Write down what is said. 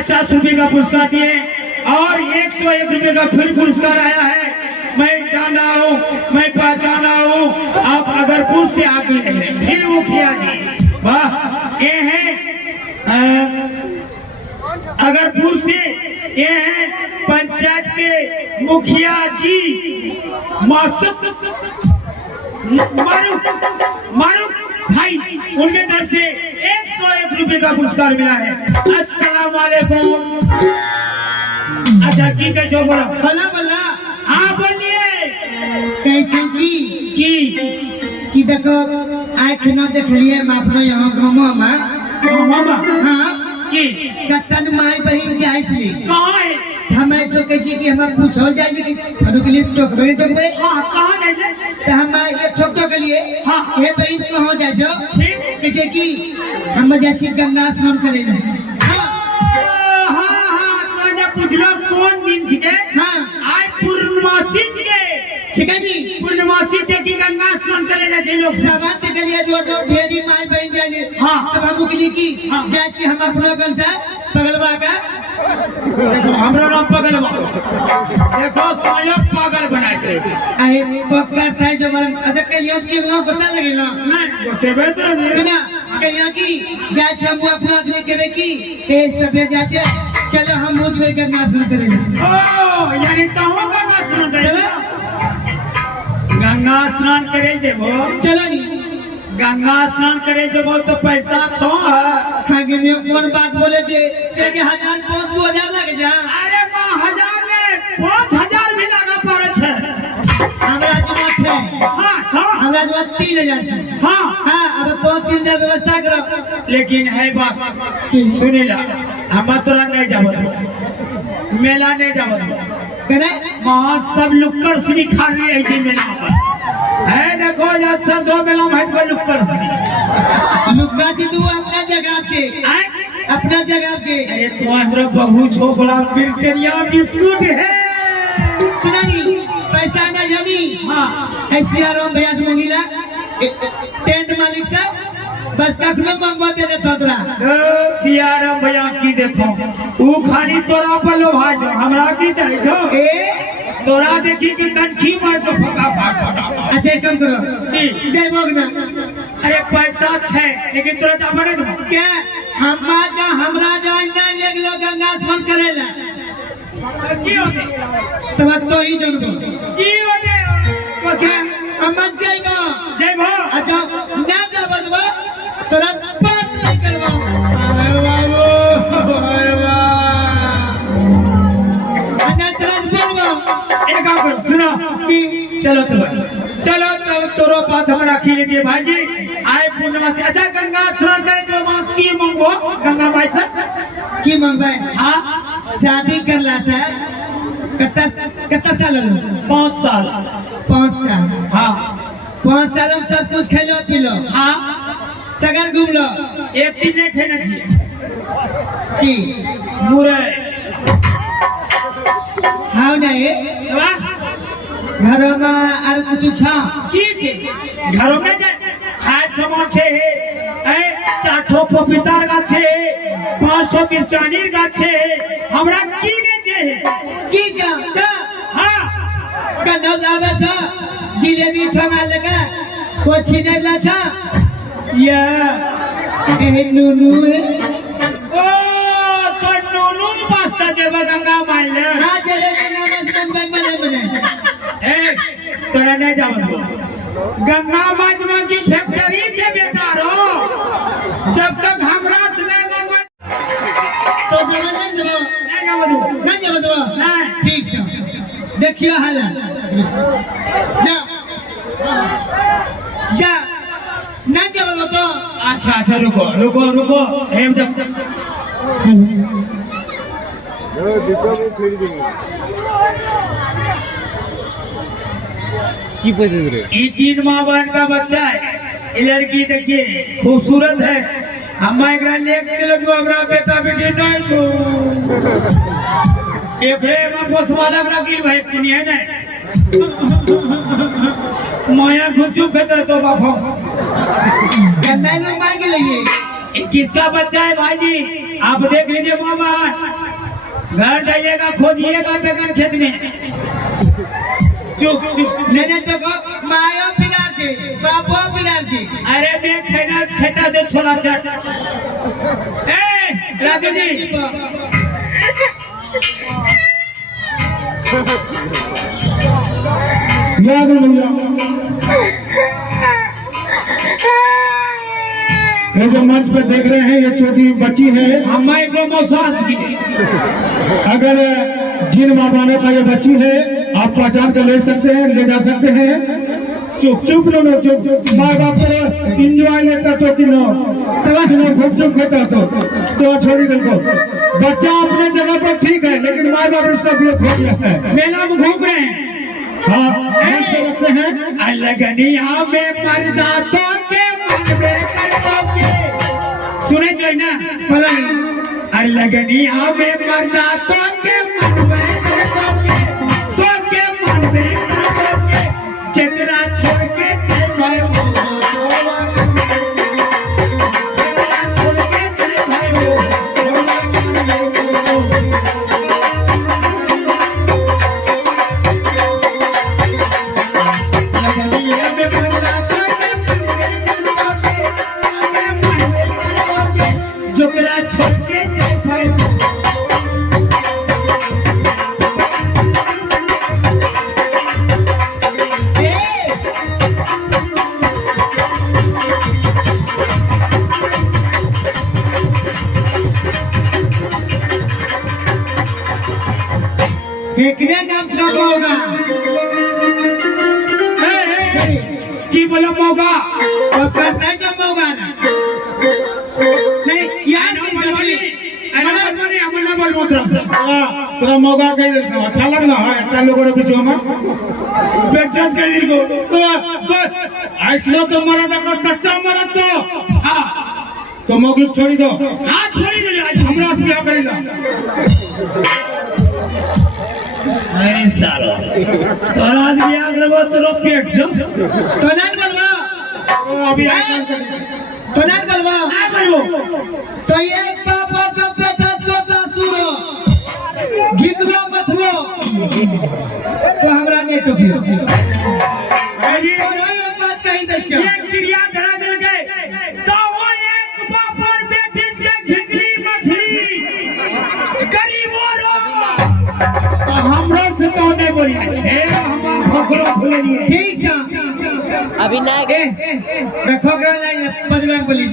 50 रुपए का पुरस्कार दिए और 101 रुपए का फिर पुरस्कार आया है। मैं जाना हूँ, मैं पहचाना हूँ, आप अगरपुर से आ गए हैं। फिर मुखिया जी, वाह, ये है अगरपुर से, ये है पंचायत के मुखिया जी मासूक मारूक भाई, उनके तरफ से 101 रुपए का पुरस्कार मिला है। अस्सलाम वालेकुम। अच्छा की कहो बोलो। भला भला हाँ बोलिए। कैसे की देखो आए खाना देख लिए हम अपने यहाँ गाँव में। मामा हाँ की कतन माई बहन जाए छे कहाँ है? हमें तो कहे कि हम पूछल जाए कि फनु के लिए टोकबे हाँ कहाँ जाए? तो हम ये ठोक के लिए हाँ ये बहन कहाँ जाए छो ठीक कहे कि हम जाए छी गंगा स्नान करे ले। हाँ हाँ तो पूछलो कौन दिन छिके? हाँ आज पूर्णमासी छिके। ठीक है जी, पूर्णमासी छे कि गंगा स्नान करे जाए छे लोग सामान देख लिए जो ढेरी माई बहन जाए। हाँ तब हम के लिए की हाँ। जाए छी हम अपना गन से पगलवा का। देखो हमरा नाम पगलवा, देखो स्वयं पागल बनाए छे। अरे पक्का था जो बरम अदा कलियों की गांव पता लगे ना नहीं से बेहतर है सुना कलियों की जाए छी हम अपना आदमी के की ए सबे जाए छे चलो हम रोज वे गंगा स्नान करेंगे। ओ यानी तहो गंगा स्नान करे, गंगा स्नान करे जेबो। चलो नी गंगा स्नान करे जेबो तो पैसा छो। हां के में कौन बात बोले छे से के 1000 5 2000 लगे जा। अरे 1000 ने 5000 भी लगा पड़े छे। हमरा जमा छे हां छो, हमरा जमा 3000 छे। हां हां अब तो 3000 व्यवस्था करो। लेकिन है बात सुनिला, हम तोरा नहीं जावत मेला नहीं जावत करे वहाँ सब लुक्कड़ सिनी खा रही है जी मेला पर है। देखो या सब दो मेला में है लुक्कड़ सिनी लुक्का जी तू अपना जगह से अपना जगह से। अरे तो हमरा बहु छोकला बिल्टेरिया बिस्कुट है। सुना नी पैसा ना जानी हाँ ऐसे आराम भैया से मंगीला टेंट मालिक से बस कखनो मंगवा दे देता तोरा। सियाराम भैया की देथो ऊ खाली तोरा पर लोभा जो हमरा की दे जो ए तोरा देखी के कनखी मार जो फका फका। अच्छा कम करो जय भोगना। अरे पैसा छे लेकिन तोरा जाबे नहीं दूं क्या हमरा जो नहीं ले गेलो गंगा स्नान करे ला की होते तब तो ही जानबो की होते क्या हम जाइबो जय भो। अच्छा ना जाबो तोरा बात नहीं करबो। अरे वाह अन्ना तरह बोलबो एक काम करो सुनो कि चलो तब तोरो बात हम रखी लीजिए भाई जी। आए पूर्णिमा से अच्छा गंगा स्नान करे तो मां की मांगो गंगा माई से की मांगबे। हाँ शादी करला से कत्ता साल हो 5 साल 5 साल। हाँ 5 साल में सब कुछ खेलो पीलो हाँ सगर घूम लो एक चीज नहीं खेना चाहिए की मुरे हाउ नहीं घर में और कुछ छा की छे घरों में जाए खाए सामान छे ए 4 पपीतार गाछ छे 500 मिर्चानीर गाछ छे हमरा की ने छे की जा हाँ कन्नो जावे छ जिलेबी ठंगा लगा को छीने ला छ या ए नुनु ओ तो नोनू पास्ता जे गंगा माइल आ चले गंगा में बने ए तोरा नहीं जावत गंगा माजमा की फैक्ट्री जे बेटा रो जब तक हमरा से नहीं मांगो तो नहीं जावत नहीं ठीक छ देखियो हाल जा ना जावो तो अच्छा रुको हम जब की पसंद रे ये 3 माह बाद का बच्चा है। ये लड़की देखिए खूबसूरत है। हम एकरा लेक चलो जो हमरा बेटा बेटी नहीं छो एकरे में पोसवाला रखिल भाई पुनिया है ना माया गुजू कहते तो बापो गन्ना में मांग लिए ये किसका बच्चा है भाई जी? आप देख लीजिए मामा, घर जाइएगा खोजिएगा बैगन खेत में। चुप चुप नहीं तो मायो पिलार छे, बापो पिलार छे। अरे मैं खेता दे छोला चाट। ए राजू जी ये जो मंच पे देख रहे हैं ये छोटी बच्ची है। हमारे को मसाज कीजिए। अगर जिन माँ बाने का ये बच्ची है आप पहचान कर ले सकते हैं, ले जा सकते हैं। चुप चुप लो चुप, माँ बाप को इंजॉय लेता तो कि नो खूब चुप खाता तो छोड़ी दिल को। बच्चा अपने जगह पर ठीक है लेकिन माँ बाप इसका भी खो गया है। मेला में घूम रहे हैं। हाँ ऐसे रखते हैं। लगनिया में मर्दा तो के मन में कर दोगे। सुने चाहिए ना लगनिया में मर्दा तो के मन में कर दोगे, तो के मन में कर दोगे। चकरा छोड़ के चल भाई वो छोड़ के चल भाई वो। एकने नाम से होगा की बोला मौका तो करता है जब होगा ना नहीं यार तेरा मौका कहीं अच्छा लगना है इतना लोगों ने बीच में बेइज्जत कर दी को ऐसलो तो मरा तो सच्चा मरा तो हाँ तो मौकी छोड़ी दो। हाँ छोड़ी दे हमरा से क्या करेगा। अरे सालो तो आज भी आग लगो तो पेट जो तो नहीं बोलवा अभी तो नहीं बोलवा आ बोलो तो ये पापा का बेटा छोटा सुरो घितलो मतलो तो हमरा नहीं टोकियो। अजी और एक बात कही दे ये क्रिया धरा दिल गए तो वो एक बाप और बेटे के घितली मछली गरीबों रो हमरा से तो नहीं बोली है हम भोकरो खुले लिए ठीक है अभी ना देखो क्या बजरंग बली